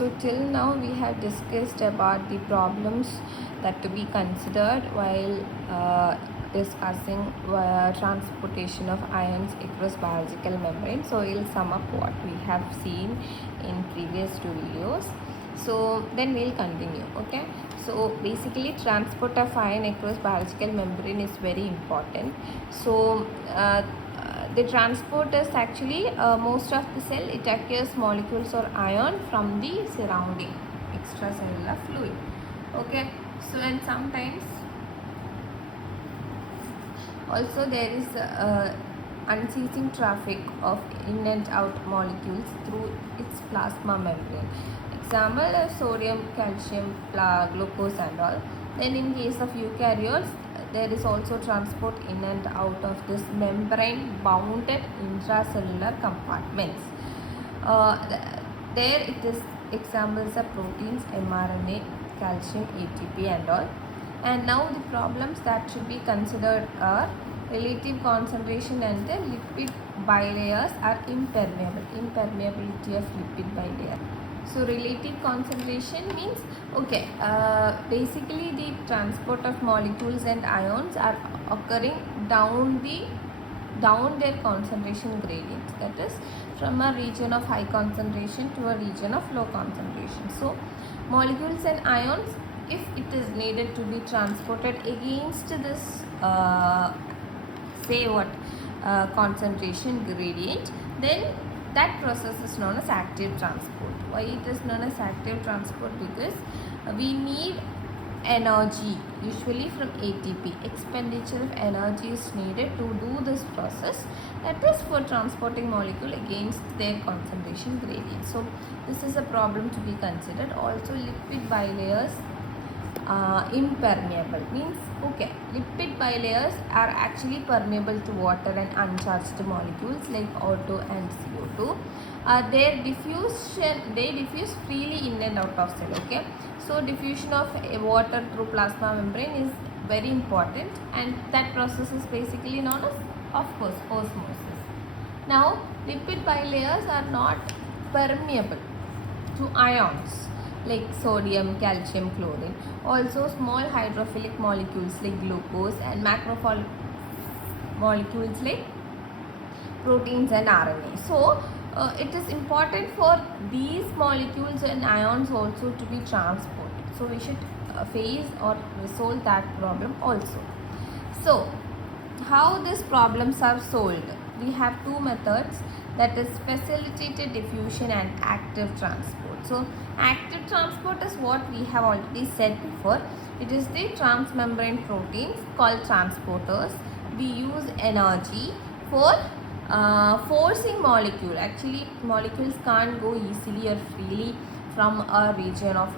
So till now we have discussed about the problems that to be considered while discussing transportation of ions across biological membrane. So we'll sum up what we have seen in previous two videos. So then we'll continue. Okay. So basically transport of ion across biological membrane is very important. So the transport is actually most of the cell it acquires molecules or ion from the surrounding extracellular fluid. Okay, so and sometimes also there is unceasing traffic of in and out molecules through its plasma membrane. Example of sodium, calcium, glucose and all. Then in case of eukaryotes, there is also transport in and out of this membrane bounded intracellular compartments. There it is examples of proteins, mRNA, calcium, ATP and all. And now the problems that should be considered are relative concentration and the lipid bilayers are impermeable. Impermeability of lipid bilayer. So relative concentration means basically the transport of molecules and ions are occurring down their concentration gradients, that is from a region of high concentration to a region of low concentration. So molecules and ions, if it is needed to be transported against this concentration gradient, then that process is known as active transport. Why it is known as active transport? Because we need energy, usually from ATP. Expenditure of energy is needed to do this process, that is for transporting molecule against their concentration gradient. So this is a problem to be considered. Also lipid bilayers impermeable means lipid bilayers are actually permeable to water and uncharged molecules like O2 and CO2. They diffuse freely in and out of cell. So diffusion of water through plasma membrane is very important, and that process is basically known as, of course, osmosis. Now lipid bilayers are not permeable to ions like sodium, calcium, chlorine. Also small hydrophilic molecules like glucose and macrophilic molecules like proteins and RNA. So it is important for these molecules and ions also to be transported. So we should face or resolve that problem also. So how these problems are solved? We have two methods, that is facilitated diffusion and active transport. So active transport is what we have already said before. It is the transmembrane proteins called transporters. We use energy for forcing molecule. Actually molecules can't go easily or freely from a region of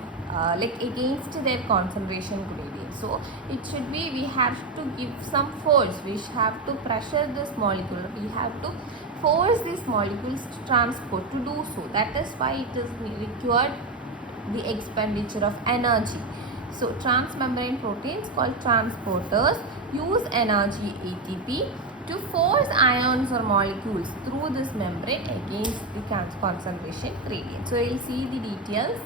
against their concentration gradient. So it should be, we have to give some force, we have to pressure this molecule, we have to force these molecules to transport. To do so, that is why it is required the expenditure of energy. So transmembrane proteins called transporters use energy ATP to force ions or molecules through this membrane against the concentration gradient. So you will see the details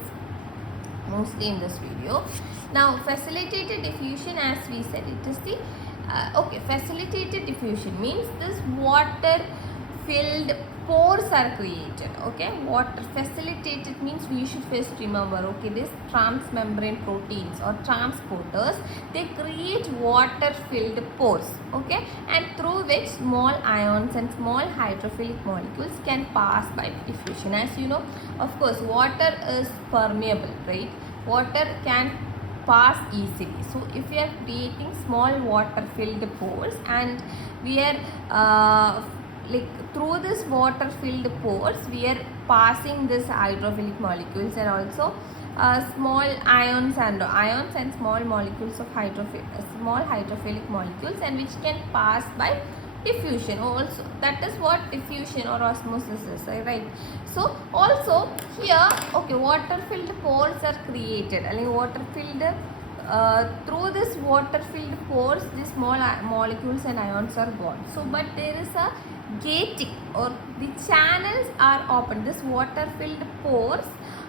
mostly in this video. Now facilitated diffusion, as we said, it is the facilitated diffusion means this water filled pores are created. Water facilitated means we should first remember, this transmembrane proteins or transporters, they create water filled pores, and through which small ions and small hydrophilic molecules can pass by diffusion. As you know, of course, water is permeable, right? Water can pass easily. So if we are creating small water filled pores and we are through this water filled pores we are passing this hydrophilic molecules and also small ions and small molecules of small hydrophilic molecules, and which can pass by diffusion also. That is what diffusion or osmosis is, right? So also here water filled pores are created, water filled through this water filled pores the small molecules and ions are gone. So but there is a gating or the channels are open. This water filled pores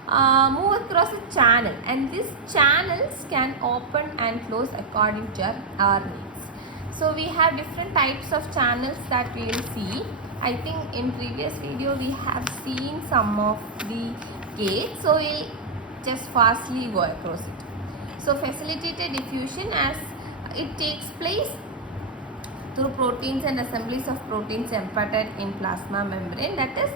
move across a channel, and these channels can open and close according to our needs. So we have different types of channels that we will see. I think in previous video we have seen some of the gates, so we'll just fastly go across it. So facilitated diffusion, as it takes place through proteins and assemblies of proteins embedded in plasma membrane. That is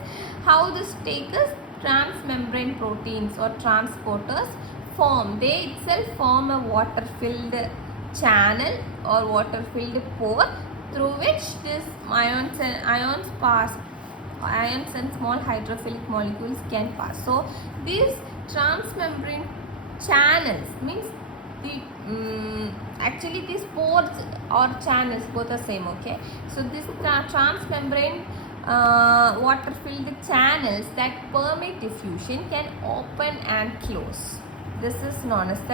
how this takes transmembrane proteins or transporters form. They itself form a water filled channel or water filled pore through which this ions and small hydrophilic molecules can pass. So these transmembrane channels means the actually these pores or channels both are same, okay. So this transmembrane water filled channels that permit diffusion can open and close. This is known as the